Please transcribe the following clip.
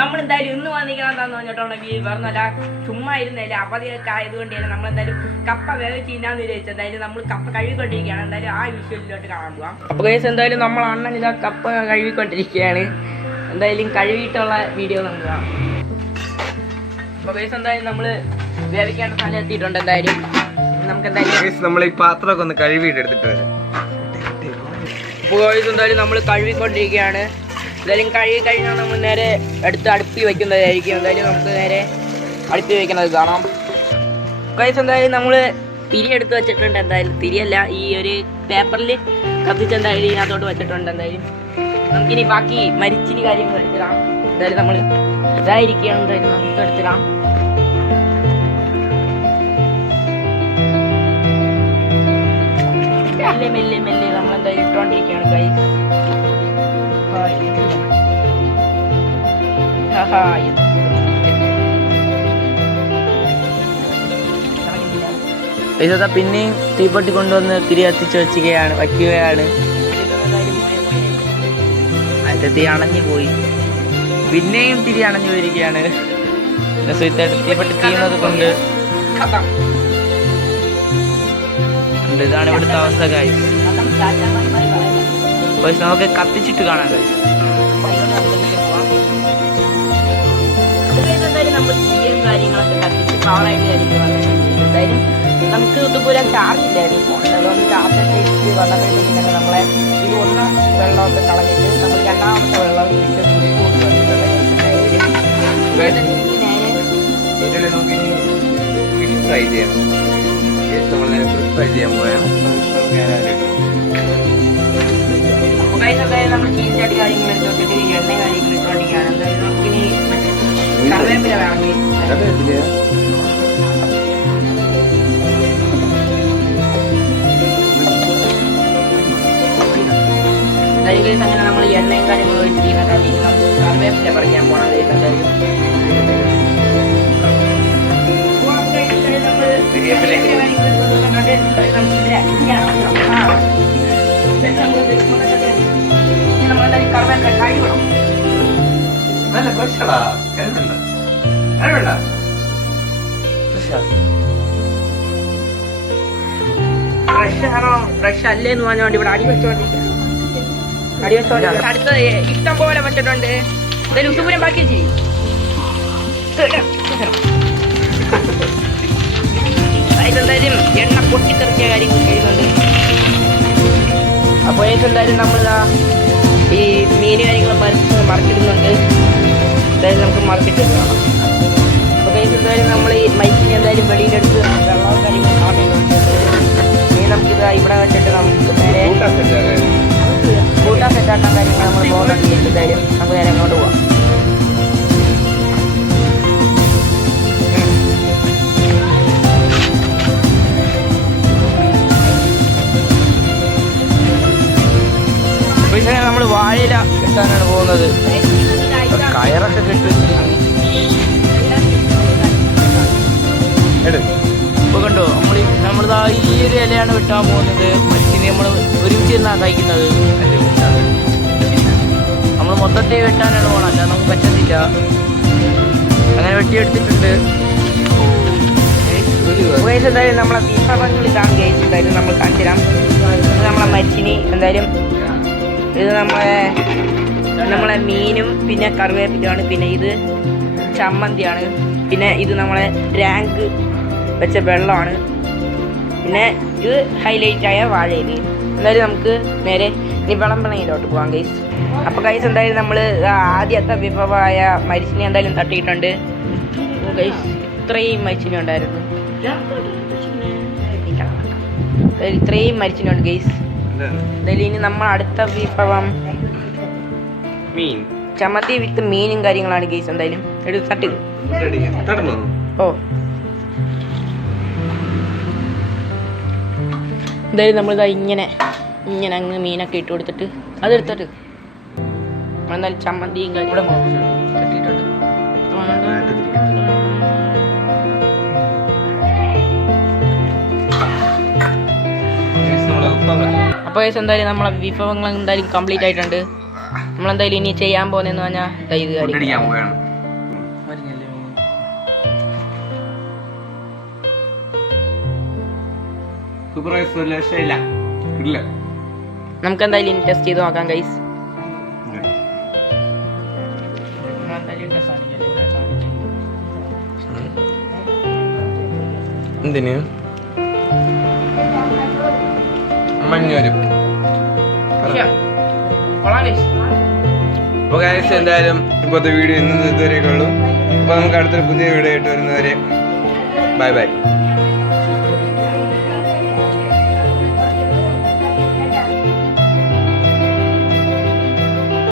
നമ്മളെന്തായാലും ഇന്ന് വന്നിരിക്കണമെന്ന് പറഞ്ഞിട്ടുണ്ടെങ്കിൽ പറഞ്ഞല്ല ചുമ്മാ ഇരുന്നല്ലേ അവധിയൊക്കെ ആയതുകൊണ്ട് തന്നെ നമ്മളെന്തായാലും കപ്പ വേവിച്ച് തിന്നാന്ന് വിചാരിച്ചു. എന്തായാലും നമ്മൾ കപ്പ കഴുകിക്കൊണ്ടിരിക്കുകയാണ്. എന്തായാലും ആ വിഷ്വലിലോട്ട് കാണാൻ പോവാം. അപ്പോൾ ഗൈസ് എന്തായാലും നമ്മൾ അണ്ണൻ ഇതാ കപ്പ കഴുകിക്കൊണ്ടിരിക്കുകയാണ്. എന്തായാലും കഴുകിയിട്ടുള്ള വീഡിയോ നമുക്ക് കാണാം. അപ്പോൾ ഗൈസ് എന്തായാലും നമ്മൾ വേവിക്കേണ്ട സ്ഥലം എത്തിയിട്ടുണ്ട്. എന്തായാലും നമുക്ക് എന്തായാലും നമ്മൾ ഈ പാത്രമൊക്കെ ഒന്ന് കഴുകിയിട്ട് എടുത്തിട്ട് വരാം. അപ്പോൾ ഗൈസ് എന്തായാലും നമ്മൾ കഴുകിക്കൊണ്ടിരിക്കുകയാണ്. എന്തായാലും കഴുകി കഴിഞ്ഞാൽ നമ്മൾ നേരെ അടുത്ത് അടുപ്പി വയ്ക്കുന്നതായിരിക്കും. എന്തായാലും നമുക്ക് നേരെ അടുപ്പി വയ്ക്കുന്നത് കാണാം. ഗൈസ് എന്തായാലും നമ്മൾ തിരി എടുത്ത് വെച്ചിട്ടുണ്ട്. എന്തായാലും തിരിയല്ല, ഈ ഒരു പേപ്പറിൽ കത്തിച്ച് എന്തായാലും ഇതിനകത്തോട്ട് വെച്ചിട്ടുണ്ട്. എന്തായാലും നമുക്കിനി ബാക്കി മരിച്ചിനി കാര്യങ്ങൾ എടുത്തിടാം. എന്തായാലും നമ്മൾ ഇതായിരിക്കുകയാണ്. എന്തായാലും നമുക്ക് എടുത്തിടാം. മെല്ലെ മെല്ലെ മെല്ലെ നമ്മളെന്തായാലും ഇട്ടുകൊണ്ടിരിക്കുകയാണ് ഗൈസ്. ഇതാ പിന്നെയും തീപ്പെട്ടി കൊണ്ടുവന്ന് തിരി കത്തിച്ച് വയ്ക്കുകയാണ്. അതിന്റെ തീ അണഞ്ഞു പോയി, പിന്നെയും തിരി അണഞ്ഞു പോയിരിക്കുകയാണ്. തീപ്പെട്ടി തീയുന്നത് കൊണ്ട് ഇതാണ് ഇവിടുത്തെ അവസ്ഥ ഗൈസ്. നമുക്ക് കത്തിച്ചിട്ട് കാണാം ഗൈസ്. എന്തായാലും നമ്മൾ തീയും കാര്യങ്ങളൊക്കെ കത്തിച്ച് പവറായിട്ട് കാര്യങ്ങൾ എന്തായാലും നമുക്ക് ഇതുപോലെ ചാർജ് ഇല്ലായിരുന്നു ഫോണിൽ. അതുകൊണ്ട് ചാർജൊക്കെ ഇട്ട് വന്നപ്പോഴത്തേക്കും നമ്മളെ ഇത് ഒന്ന് വെള്ളമൊക്കെ കളഞ്ഞിട്ട് നമ്മൾ രണ്ടാമത്തെ വെള്ളം വീട്ടിൽ ഫ്രൈ ചെയ്യണം. ഫ്രൈ ചെയ്യാൻ പോയാൽ നമ്മൾ ചീൻചാടി കാര്യങ്ങൾ ഇട്ടോട്ടിട്ട് എണ്ണ കാര്യങ്ങൾ ഇട്ടോണ്ടിരിക്കുകയാണ്. എന്തായാലും നമുക്കിനി കറിവേപ്പില വേണമെങ്കിൽ അങ്ങനെ നമ്മൾ എണ്ണയും കാര്യങ്ങളും ഒഴിച്ചിരിക്കുന്നുണ്ടെങ്കിൽ നമുക്ക് കറിവേപ്പില പറിക്കാൻ പോകണം. എന്തായാലും കറിവേപ്പില കഴിവണം. നല്ല ഫ്രഷാടാ, കരുതണ്ട കരുവേണ്ട. ഫ്രഷാണോ ഫ്രഷ് അല്ലേന്ന് പറഞ്ഞോണ്ട് ഇവിടെ അടി വെച്ചോണ്ടിരിക്കുക. അടുത്ത ഇഷ്ടം പോലെ വെച്ചിട്ടുണ്ട്. എന്തായാലും ഉസുപുരം ബാക്കി ചെയ്യും. എന്തായാലും എണ്ണ പൊട്ടിത്തെറിച്ച കാര്യങ്ങൾ ചെയ്യുന്നുണ്ട്. അപ്പോൾ എന്തായാലും നമ്മളിതാ ഈ മീൻ കാര്യങ്ങൾ മറിച്ചിടുന്നുണ്ട്. എന്തായാലും നമുക്ക് മറിച്ചിട്ട് കാണാം. അപ്പോൾ എന്തായാലും നമ്മൾ ഈ മൈക്കിന് എന്തായാലും വെളിയിലെടുത്ത് വെള്ളവും കാര്യങ്ങളും കളഞ്ഞിട്ടുണ്ട്. ഇനി നമുക്കിത് ഇവിടെ വെച്ചിട്ട് നമുക്ക് നേരെ കൂട്ടാൻ സെറ്റാക്കാൻ കാര്യങ്ങൾ നമ്മൾ പോകുന്നുണ്ട്. എന്തായാലും നമുക്ക് നേരെ അങ്ങോട്ട് പോവാം. നമ്മൾ വാഴയില കിട്ടാനാണ് പോകുന്നത്. കയറൊക്കെ കിട്ടും. ഇപ്പൊ കണ്ടോ, നമ്മളിതാ ഈ ഒരു ഇലയാണ് വെട്ടാൻ പോകുന്നത്. മനുഷ്യന് നമ്മൾ ഒരുമിച്ച് നിന്നാണ് കഴിക്കുന്നത്. നമ്മൾ മൊത്തത്തിൽ വെട്ടാനാണ് പോകണം, അല്ല നമുക്ക് പറ്റത്തില്ല. അങ്ങനെ വെട്ടിയെടുത്തിട്ടുണ്ട്. എന്തായാലും നമ്മളെ വിഭവങ്ങൾ ഇതാണ് ഗൈസ്. എന്തായാലും നമ്മൾ കാണിച്ചു തരാം. നമ്മളെ മരിച്ചിനി എന്തായാലും ഇത് നമ്മളെ മീനും പിന്നെ കറിവേപ്പിലാണ്. പിന്നെ ഇത് ചമ്മന്തിയാണ്. പിന്നെ ഇത് നമ്മളെ ടാങ്ക് വെച്ച വെള്ളമാണ്. പിന്നെ ഇത് ഹൈലൈറ്റായ വാഴയില്. എന്തായാലും നമുക്ക് നേരെ ഇനി വിളമ്പണയിലോട്ട് പോകാം ഗൈസ്. അപ്പോൾ ഗൈസ് എന്തായാലും നമ്മൾ ആദ്യത്തെ വിഭവമായ മരിച്ചിനി എന്തായാലും തട്ടിയിട്ടുണ്ട് ഗൈസ്. ഇത്രയും മരിച്ചിനി ഉണ്ടായിരുന്നു. ഇത്രയും മരിച്ചിനുണ്ട് ഗൈസ്. എന്തായാലും ഇനി നമ്മൾ അടുത്ത വിഭവം മീൻ ചമ്മന്തി വിത്ത് മീനും കാര്യങ്ങളാണ് ഗൈസ്. എന്തായാലും എടുത്ത് തട്ടി. ഓ എന്തായാലും നമ്മളിതാ ഇങ്ങനെ അങ്ങ് മീനൊക്കെ ഇട്ട് കൊടുത്തിട്ട് അതെടുത്തിട്ട് നമ്മളെന്തായാലും ചമ്മന്തിയും കാര്യം തട്ടിയിട്ടുണ്ട്. അപ്പോൾ എന്തായാലും നമ്മളെ വിഭവങ്ങൾ എന്തായാലും കംപ്ലീറ്റ് ആയിട്ടുണ്ട്. നമ്മളെന്തായാലും ഇനി ചെയ്യാൻ പോകുന്നതെന്ന് പറഞ്ഞാൽ ഇത് കാര്യം അടിക്കാൻ പോയാണ്. സൂപ്പർവൈസർ രക്ഷയില്ല ഇല്ല. നമുക്ക് എന്തായാലും ഇനി ടെസ്റ്റ് ചെയ്ത് നോക്കാം ഗൈസ്. എന്തിന് മഞ്ഞൂരും അപ്പോൾ ഗൈസ് എന്തായാലും ഇപ്പോഴത്തെ വീഡിയോ ഇന്ന് ഇതുവരെയൊക്കെ ഉള്ളൂ. അപ്പോൾ നമുക്ക് അടുത്തൊരു പുതിയ വീഡിയോ ആയിട്ട് വരുന്നവരെ ബൈ ബൈ.